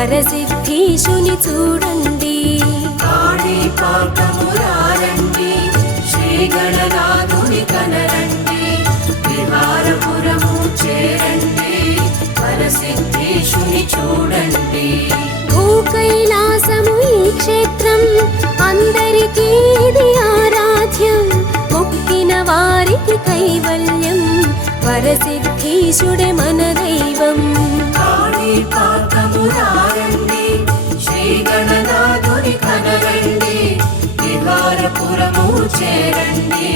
వరసిద్ధీశుని చూడండి. కాణిపాకమురారండి, శ్రీ గణనాథుని కనరండి, విహారపురము చేరండి, వరసిద్ధీశుని చూడండి. భూకైలాసము ఈ క్షేత్రం, అందరికీ ఇది ఆరాధ్యం. మొక్కిన వారికి కైవల్యం, వరసిద్ధీశుడే మన దైవం. కాణిపాకమురారండి, శ్రీ గణనాథుని కనరండి, విహారపురము చేరండి,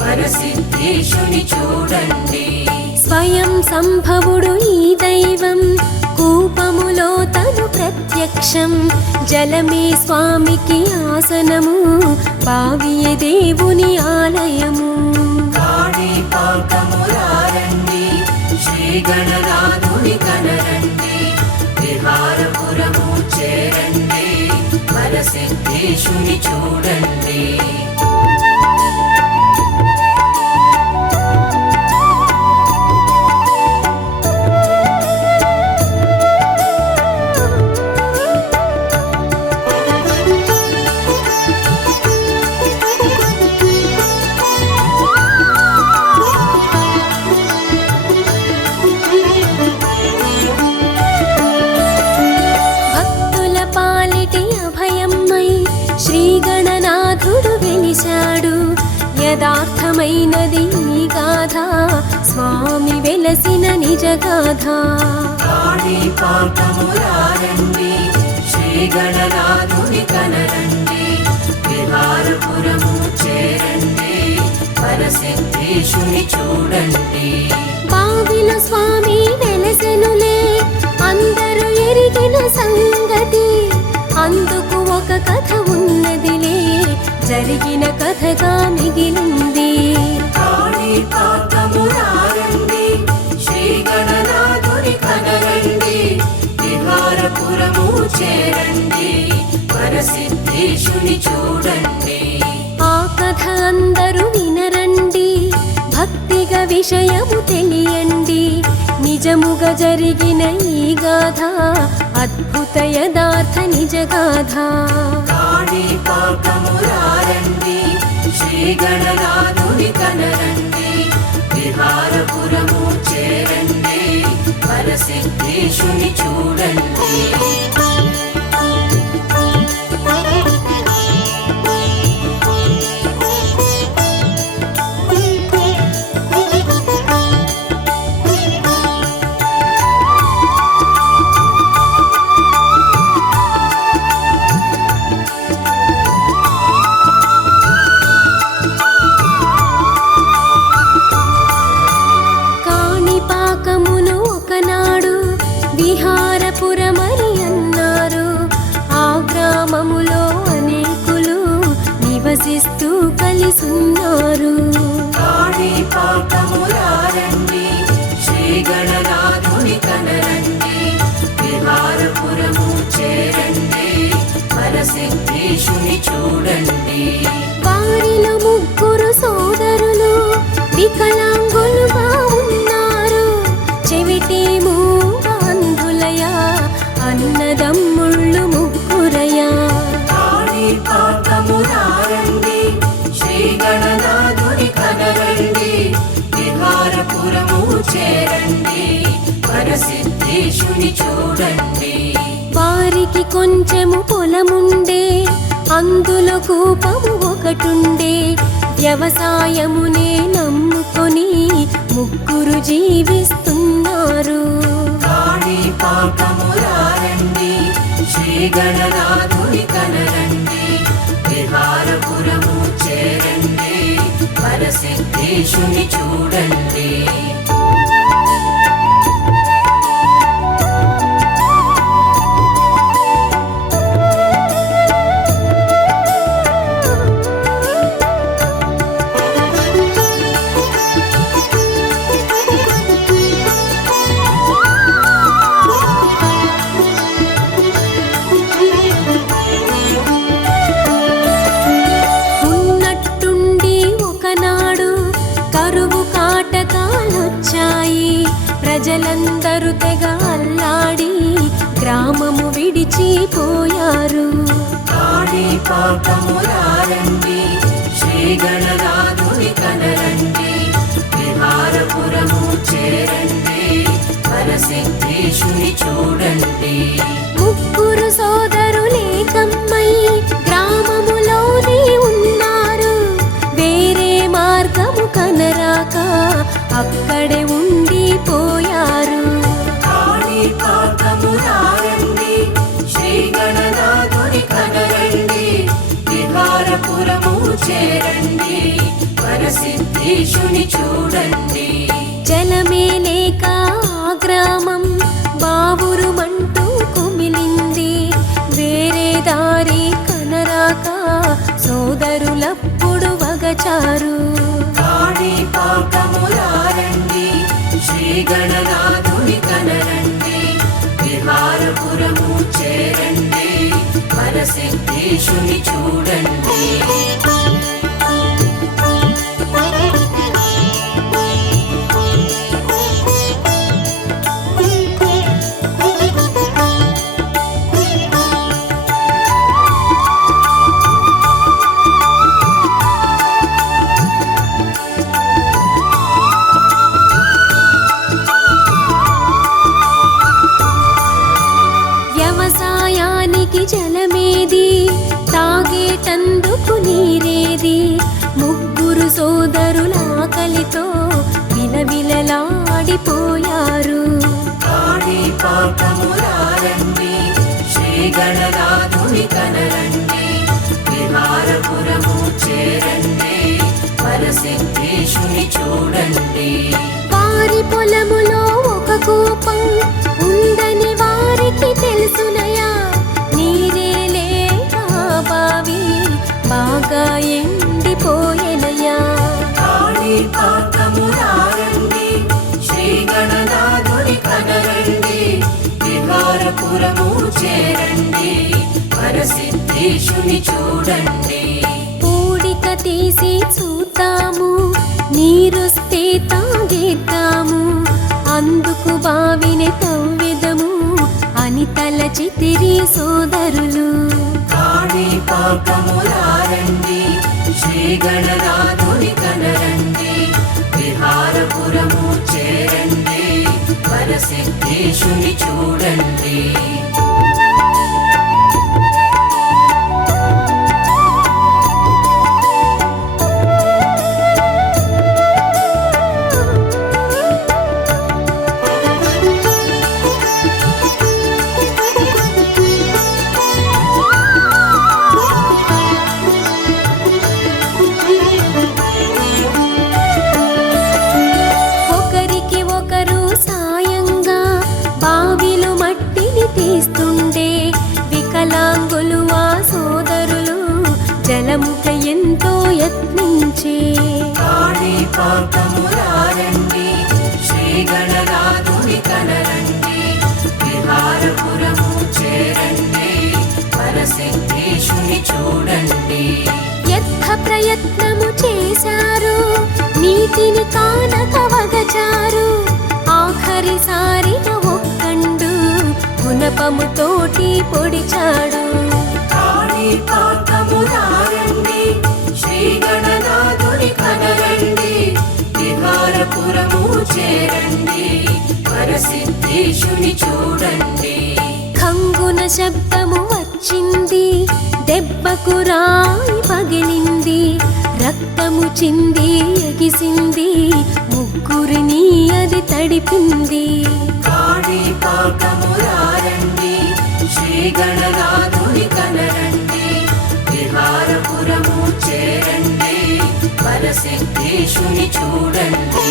వరసిద్ధీశుని చూడండి. స్వయం సంభవుడు ఈ దైవం, కూపములో తను ప్రత్యక్షం. జలమే స్వామికి ఆసనము, బావియే దేవుని ఆలయము. కాణిపాకమురారండి, శ్రీ గణనాథుని కనరండి, విహారపురము చేరండి, వరసిద్ధీశుని చూడండి. యథార్థమైనది ఈ గాథ, స్వామి వెలసిన నిజ గాథ. కాణిపాకమురారండి, శ్రీ గణనాథుని కనరండి, విహారపురము చేరండి, వరసిద్ధీశుని చూడండి. బావిలో స్వామి వెలసెనులే, అందరూ ఎరిగిన సంగతి. అందుకు ఒక కథ ఉన్నదిలే, జరిగిన కథగా మిగిలింది. కాణిపాకమురారండి, శ్రీ గణనాథుని కనరండి, విహారపురము చేరండి, వరసిద్ధీశుని చూడండి. ఆ కథ అందరూ వినరండి, భక్తిగా విషయము తెలియండి. నిజముగా జరిగిన ఈ గాథ, అద్భుత యథార్థ నిజ గాథ. కాణిపాకమురారండి, శ్రీ గణనాథుని కనరండి, విహారపురము చేరండి, వరసిద్ధీశుని చూడండి. విహారపురమని అన్నారు. ఆ గ్రామములో అనేకులు నివసిస్తూ కలిసున్నారు. కాణిపాకమురారండి, శ్రీ గణనాథుని కనరండి, విహారపురము చేరండి, వరసిద్ధీశుని చూడండి. వారిలో ముగ్గురు సోదరులు వికలాంగులుగా ఉన్నారు. చెవిటి మూగంధులయా, అన్నదమ్ముళ్ళు ముగ్గురయా. కాణిపాకమురారండి, శ్రీ గణనాథుని కనరండి, విహారపురము చేరండి, వరసిద్ధీశుని చూడండి. వారికి కొంచెము పొలముండే, అందులో కూపము ఒకటుండే. వ్యవసాయమునే నమ్ముకొని ముగ్గురు జీవిస్తున్నారు. కాణిపాకమురారండి, శ్రీ గణనాథుని కనరండి, విహారపురము చేరండి, వరసిద్ధీశుని చూడండి. ప్రజలందరూ తెగ అల్లాడి గ్రామము విడిచిపోయారు. కాణిపాకమురారండి శ్రీ గణనాథుని కనరండి, విహారపురము చేరండి వరసిద్ధేశుని చూడండి. ముగ్గురు సోదరులే కమ్మై గ్రామములోనే ఉన్నారు. వేరే మార్గము కనరాక అక్కడే ఉండిపోయారు. కాణిపాకమురారండి శ్రీ గణనాథుని కనరండి, విహారపురము చేరండి వరసిద్ధేశుని చూడండి. జలమే లేక ఆ గ్రామం బావురుమంటూ కుమిలింది. వేరే దారి కనరాక సోదరులప్పుడు వగచారు. కాణిపాకమురారండి శ్రీ గణనాథుని కనరండి, విహారపురము చేరండి వరసిద్ధేశుని చూడండి. వ్యవసాయానికి జలమేది, తాగేటందుకు నీరేది. ముగ్గురు సోదరుల ఆకలితో విలవిలలాడిపోయారు. కాణిపాకమురారండి శ్రీ గణనాథుని కనరండి, విహారపురము చేరండి వరసిద్ధేశుని చూడండి. వారి పొలములో ఒక కూపం ఉందని వారికి తెలుసునయా. నీరే లేక ఆ బావి బాగా ఎండిపోయెనయా. కాణిపాకమురారండి శ్రీ గణనాథుని కనరండి, విహారపురము చేరండి వరసిద్ధేశుని చూడండి. పూడిక తీసి చూద్దాము, నీరొస్తే తాగేద్దాము. అందుకు బావిని తవ్వెదము అని తలచితిరి సోదరులు. కాణిపాకమురారండి శ్రీ గణనాథుని కనరండి, విహారపురము చేరండి వరసిద్ధేశుని చూడండి. ఒకరికి ఒకరు సాయంగా బావిలో మట్టిని తీస్తుండే. వికలాంగులు ఆ సోదరులు జలముక ఎంతో యత్నించే. కాణిపాకమురారండి శ్రీ గణనాథుని కనరండి, విహారపురము చేరండి వరసిద్ధేశుని చూడండి. యత్న ప్రయత్నము చేశారు, నీటిని కానక వగచారు. ఆఖరిసారిగా ఒక్కండు గుణపముతోటి పొడిచాడు. కాణిపాకమురారండి శ్రీ గణనాథుని కనరండి, విహారపురము చేరండి వరసిద్ధేశుని చూడండి. ఖంగున శబ్దము వచ్చింది, దెబ్బకు రాయి పగిలింది. రక్తము చింది ఎగిసింది, ముగ్గురిని అది తడిపింది. కాణిపాకమురారండి శ్రీ గణనాథుని కనరండి, విహారపురము చేరండి వరసిద్ధేశుని చూడండి.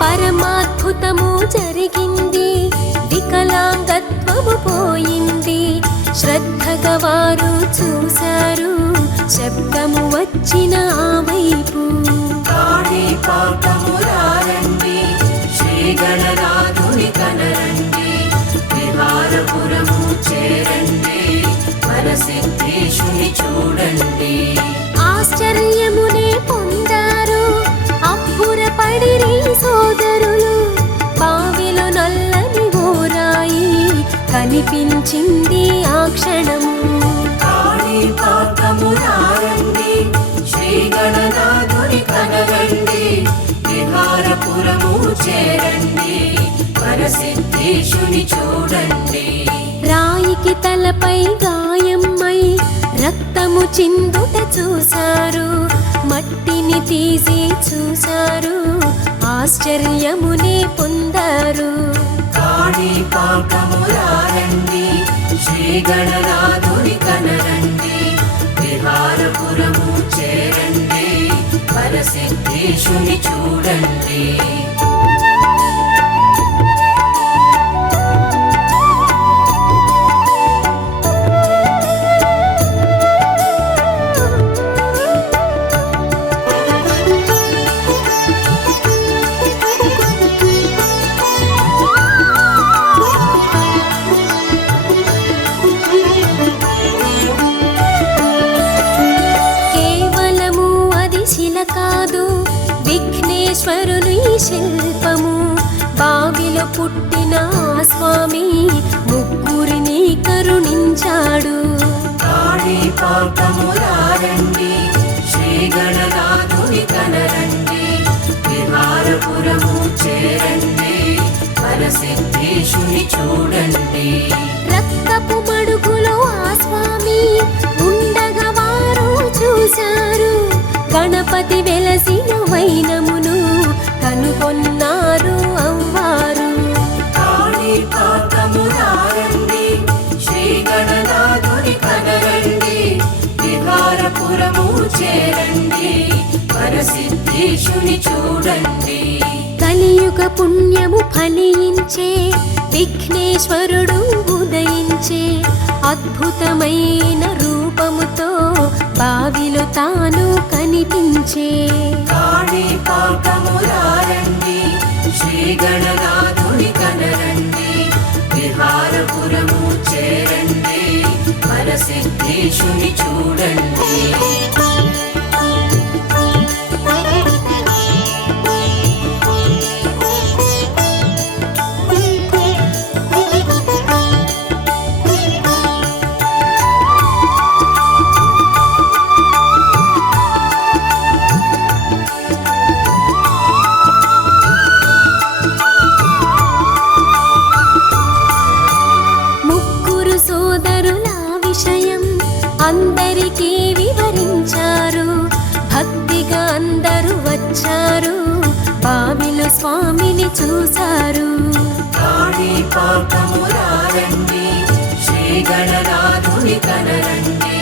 పరమాద్భుతము జరిగింది, వికలాంగత్వం చూచిన ఆ వైపు. కాణిపాకమురారండి శ్రీ గణనాథుని కనరండి, విహారపురము చేరండి, వరసిద్ధేశుని చూడండి. ఆశ్చర్యమునే పొందారు అబ్బురపడిరి సోదరులు. బావిలో నల్లని ఓరాయి కనిపించింది ఆ క్షణము. కాణిపాకమురారండి శ్రీ గణనాథుని కనరండి, విహారపురము చేరండి, వరసిద్ధేశుని చూడండి. రాయికి తలపై గాయమై రక్తము చిందుట చూశారు. మట్టిని తీసి చూశారు, ఆశ్చర్యమునే పొందారు. కాణిపాకమురారండి శ్రీ గణనాథుని కనరండి, విహారపురము చేరండి, వరసిద్ధేశుని చూడండి. కేవలము అది శిల కాదు, విఘ్నేశ్వరుని శిల్పము. బావిలో పుట్టిన ఆ స్వామి ముగ్గురిని కరుణించాడు. కాణిపాకమురారండి శ్రీ గణనాథుని కనరండి, విహారపురము చేరండి, వరసిద్ధేశుని చూడండి. రక్తపు మడుగులో ఆ స్వామి ఉండగా వారు చూశారు. గణపతి వెలసిన వైనమును కనుగొన్నారు అవ్వారు. కాణిపాకమురారండి శ్రీ గణనాథుని కనరండి, విహారపురము చేరండి, వరసిద్ధేశుని చూడండి. కలియుగ పుణ్యము ఫలించే విఘ్నేశ్వరుడు ఉదయించే. అద్భుతమైన రూపముతో బావిలో తాను కనిపించే. కాణిపాకమురారండి శ్రీ గణనాథుని కనరండి, విహారపురము చేరండి, వరసిద్ధేశుని చూడండి. ముగ్గురు సోదరుల విషయం అందరికీ వివరించారు. భక్తిగా అందరూ వచ్చారు, బావిలో స్వామిని చూశారు. కాణిపాకమురారండి శ్రీ గణనాథుని కనరండి,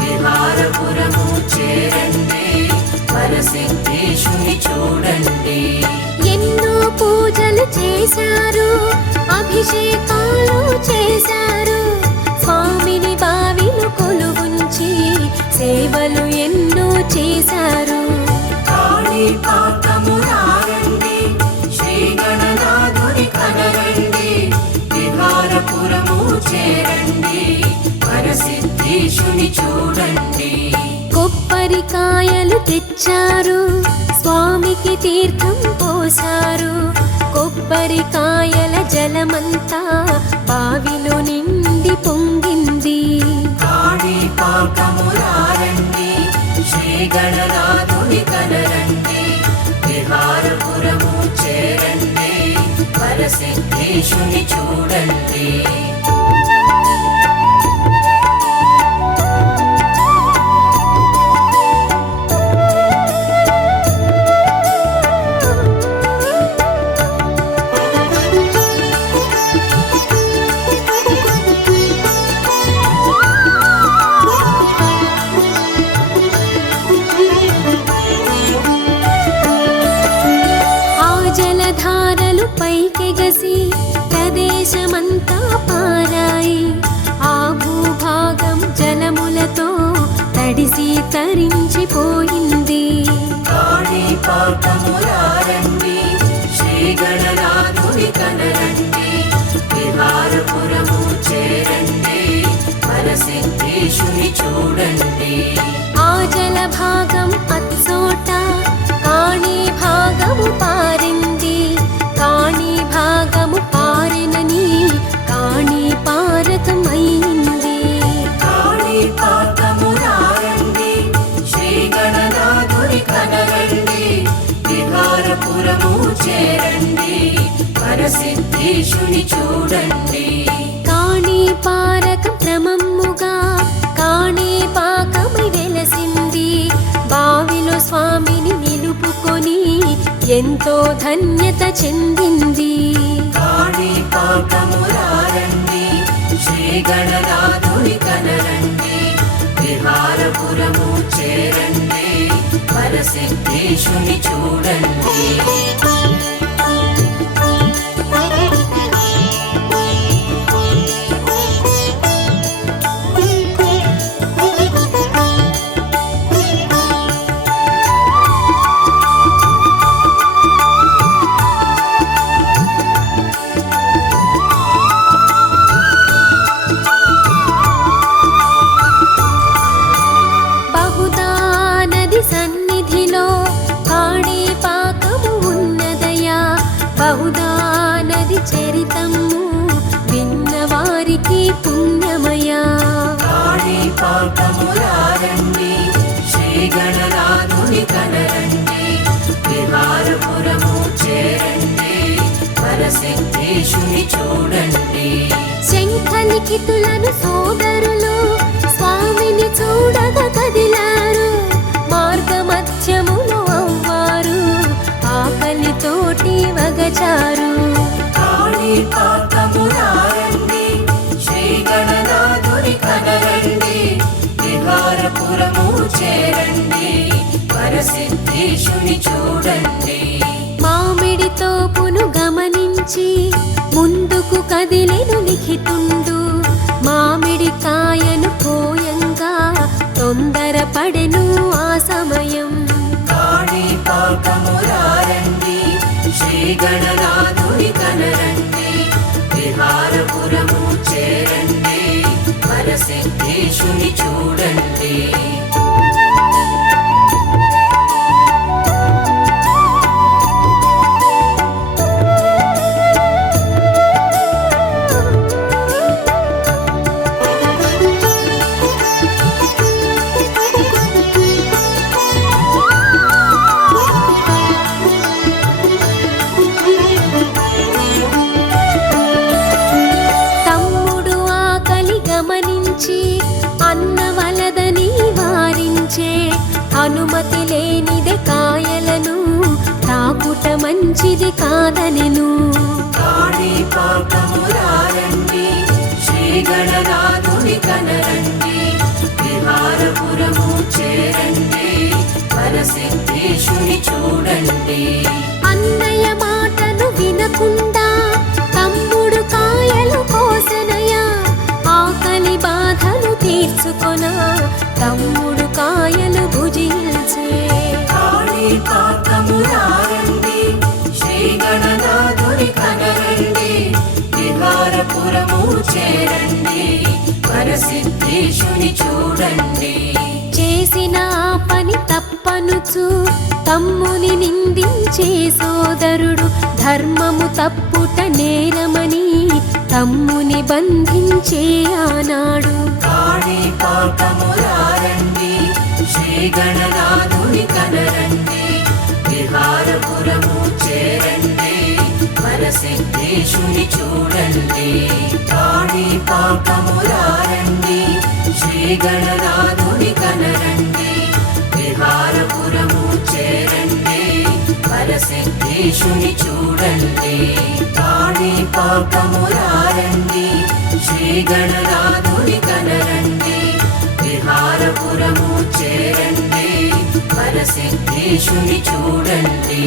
విహారపురము చేరండి, వరసిద్ధేశుని చూడండి. ఎన్నో పూజలు చేశారు, అభిషేకాలు చేశారు. స్వామిని బావిలో కొలువుంచి సేవలు ఎన్నో చేశారు. కాణిపాకమురారండి శ్రీ గణనాథుని కనరండి, విహారపురము చేరండి, వరసిద్ధేశుని చూడండి. కొబ్బరికాయలు తెచ్చారు, స్వామికి తీర్థం పోశారు. కొబ్బరికాయల జలమంతా బావిలో నిండి పొంగింది. కాణిపాకమురారండి శ్రీ గణనాథుని కనరండి, విహారపురము చేరండి, వరసిద్ధేశుని చూడండి. పైకెగసి ప్రదేశమంతా పారాయి. ఆ భూభాగం జలములతో తడిసి తరించిపోయింది. కాణిపాకమురారండి, శ్రీ గణనాథుని కనరండి, విహారపురము చేరండి, వరసిద్ధేశుని చూడండి. ఆ జల భాగం అచ్చోట కాణీ భాగము పారింది. కాణీ భాగము పారినని కాణీ పారకమైంది. కాణిపాకమురారండి, శ్రీ గణనాథుని కనరండి, విహారపురము చేరండి, వరసిద్ధేశుని చూడండి. కాణీ పారక క్రమముగా కాణీ పాకమై వెలసింది. బావిలో స్వామిని నిలుపుకొని ఎంతో ధన్యత చెందింది. కాణిపాకమురారండి, శ్రీ గణనాథుని కనరండి, విహారపురము చేరండి, వరసిద్ధేశుని చూడండి. బహుదా నది సన్నిధిలో కాణీ పాకము ఉన్నదయా. బహుదా నది చరితము విన్నవారికి పుణ్యమయా. కాణిపాకమురారండి, శ్రీ గణనాథుని కనరండి, విహారపురము చేరండి, వరసిద్ధేశుని చూడండి. శంఖలిఖితులను సోదరులు స్వామిని చూడగా కదిలారు. మార్గ మధ్యములో అవ్వారు ఆకలితోటి వగచారు. కాణిపాకమురారండి, శ్రీ గణనాథుని కనరండి, విహారపురము చేరండి, వరసిద్ధేశుని చూడండి. మామిడి తోపును గమనించి ముందుకు కదిలెను లిఖితుండు. మామిడి కాయను పోయంగా తొందరపడెను ఆ సమయం. కాణిపాకమురారండి, శ్రీ గణనాథుని కనరండి, విహారపురము చేరండి, వరసిద్ధేశుని చూడండి. తమ్ముడు ఆకలి గమనించి అన్నవలదని వారించే. అనుమతి లేనిదే కాయలను తాకుట మంచిది కాదనెను. కాణిపాకమురారండి, శ్రీ గణనాథుని కనరండి, విహారపురము చేరండి, వరసిద్ధేశుని చూడండి. అన్నయ్య మాటను వినకుండా తమ్ముడు కాయలు కోసెనయా. ఆకలి బాధను తీర్చుకొన తమ్ముడు కాయలు భుజించే. కాణిపాకమురారండి, శ్రీ గణనాథుని కనరండి, విహారపురము చేరండి, వరసిద్ధేశుని చూడండి. చేసిన ఆ పని తప్పనుచు తమ్ముని నిందించే సోదరుడు ధర్మము తప్పుట నేరమని తమ్ముని బంధించే ఆనాడు. కాణిపాకమురారండి, శ్రీ గణనాథుని కనరండి, విహారపురము చేరండి, వరసిద్ధేశుని చూడండి. కాణిపాకమురారండి, శ్రీ గణనాథుని కనరండి, విహారపురము చేరండి, వరసిద్ధేశుని చూడండి. కాణిపాకమురారండి, శ్రీ గణనాథుని కనరండి, విహారపురము చేరండి, వరసిద్ధేశుని చూడండి.